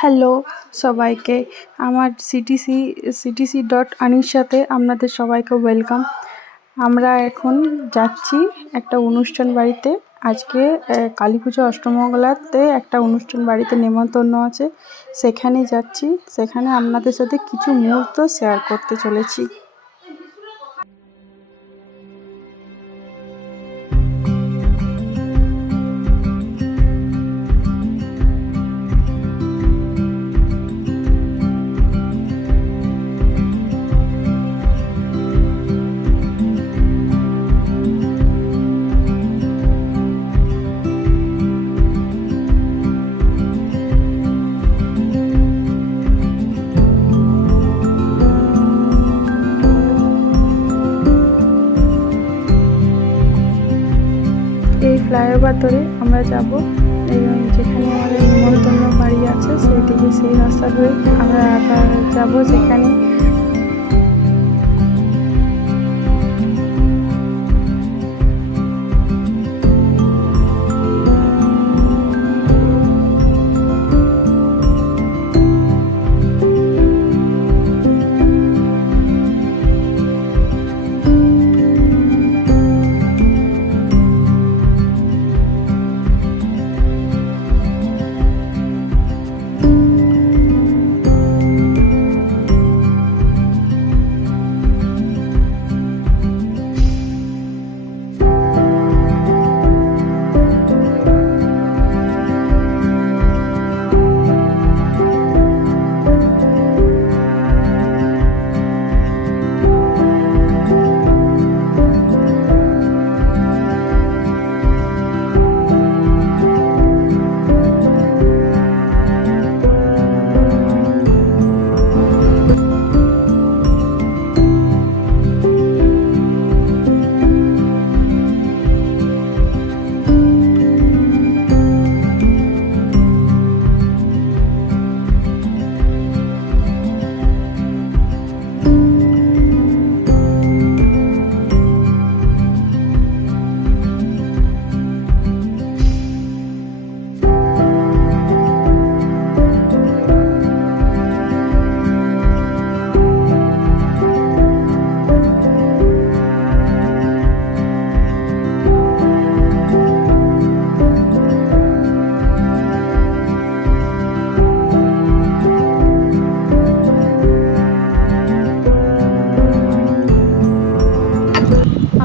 Hello সবাইকে, আমার ctc.anishaতে আপনাদের সবাইকে ওয়েলকাম। আমরা এখন যাচ্ছি একটা অনুষ্ঠান বাড়িতে। আজকে কালী পুজো অষ্টমঙ্গলাতে একটা অনুষ্ঠান বাড়িতে নেমন্তন্ন আছে, সেখানে যাচ্ছি। সেখানে আপনাদের সাথে কিছু মুহূর্ত শেয়ার করতে চলেছি। এই ফ্লাইওভার ধরে আমরা যাব যেখানে আমাদের নিমন্ত্রণ বাড়ি আছে, সেই দিকে সেই রাস্তা ধরে আমরা যাব সেখানে।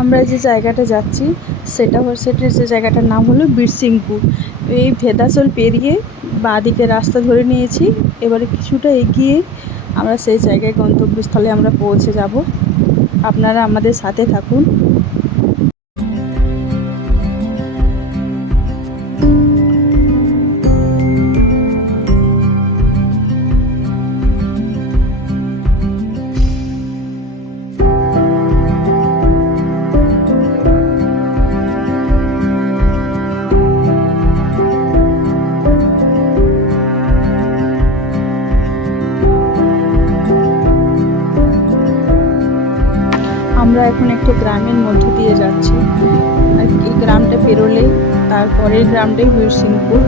আমরা যে জায়গাটা যাচ্ছি সেটা যে জায়গাটার নাম হলো বীরসিংপুর। এই ভেদাসোল পেরিয়ে বাঁদিকে রাস্তা ধরে নিয়েছি। এবারে কিছুটা এগিয়ে আমরা সেই জায়গায় গন্তব্যস্থলে আমরা পৌঁছে যাব। আপনারা আমাদের সাথে থাকুন। আমরা এখন একটা গ্রামের মধ্য দিয়ে যাচ্ছি, আর এই গ্রামটা পেরোলে তারপরের গ্রামটাই বীরসিংপুর।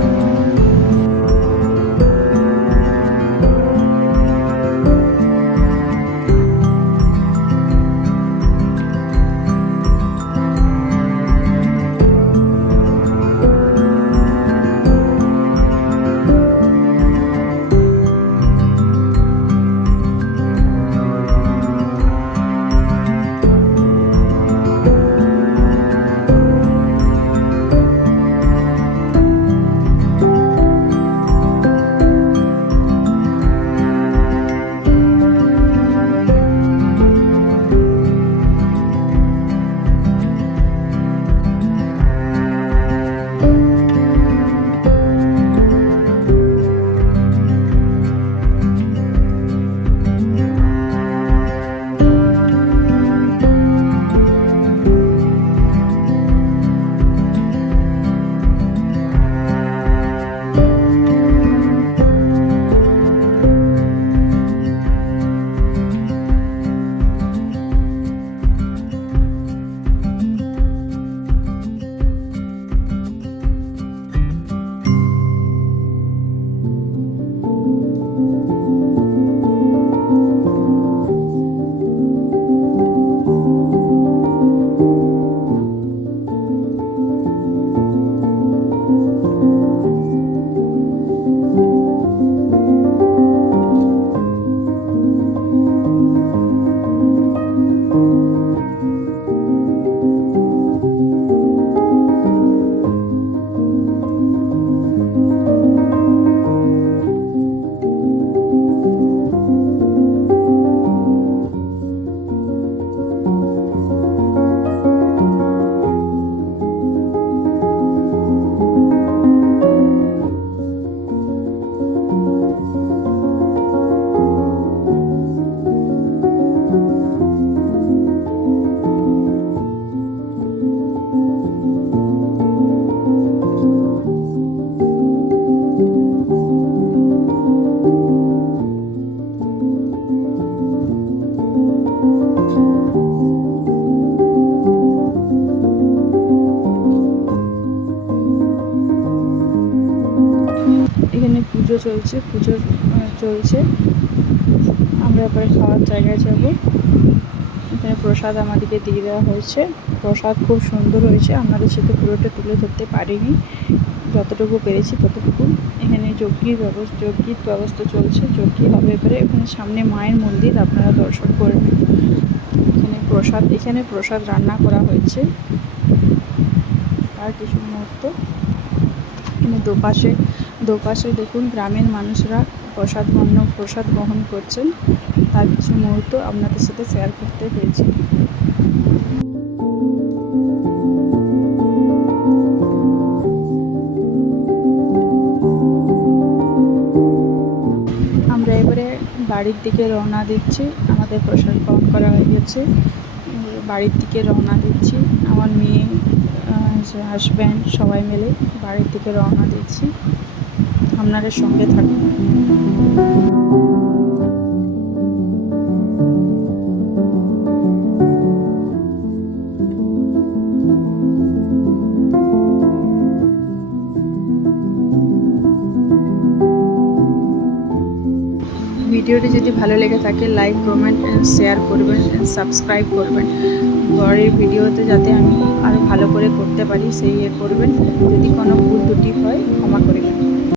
এখানে পুজো চলছে, চলছে। আমরা এবারে খাওয়ার জায়গায় যাব। এখানে প্রসাদ আমাদেরকে দিয়ে দেওয়া হয়েছে। প্রসাদ খুব সুন্দর হয়েছে, আপনাদের সাথে পুরোটা তুলে ধরতে পারিনি, যতটুকু পেরেছি ততটুকু। এখানে যজ্ঞের ব্যবস্থা চলছে, যজ্ঞ হবে এবারে। এখানে সামনে মায়ের মন্দির, আপনারা দর্শন করবেন। এখানে প্রসাদ রান্না করা হয়েছে। আর কিছু মুহূর্ত এখানে দুপাশে দেখুন গ্রামের মানুষরা প্রসাদ গ্রহণ করছেন। তার কিছু মুহূর্ত আপনাদের সাথে শেয়ার করতে পেরেছি। আমরা এবারে বাড়ির দিকে রওনা দিচ্ছি। আমাদের প্রসাদ গ্রহণ করা হয়ে গেছে, বাড়ির দিকে রওনা দিচ্ছি। আমার মেয়ে, হাজব্যান্ড সবাই মিলে বাড়ির দিকে রওনা দিচ্ছি। আপনারা সঙ্গে থাকুন। ভিডিওটি যদি ভালো লেগে থাকে লাইক, কমেন্ট অ্যান্ড শেয়ার করবেন, সাবস্ক্রাইব করবেন। পরের ভিডিওতে যাতে আমি আরও ভালো করে করতে পারি সেই করবেন। যদি কোনো ভুল ত্রুটি হয় ক্ষমা করে দেবেন।